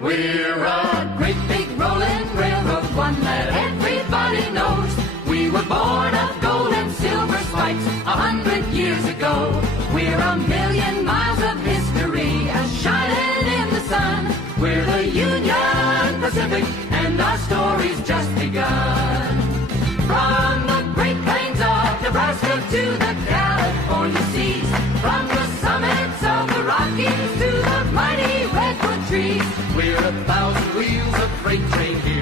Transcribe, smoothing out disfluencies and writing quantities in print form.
We're a great big rolling railroad, one that everybody knows. We were born of gold and silver spikes 100 years ago. We're a million miles of history, as shining in the sun. We're the Union Pacific, and our story's just begun. From the Great Plains of Nebraska to the California seas, from the summits of the Rockies to the mighty redwood trees, we're 1,000 wheels of freight train here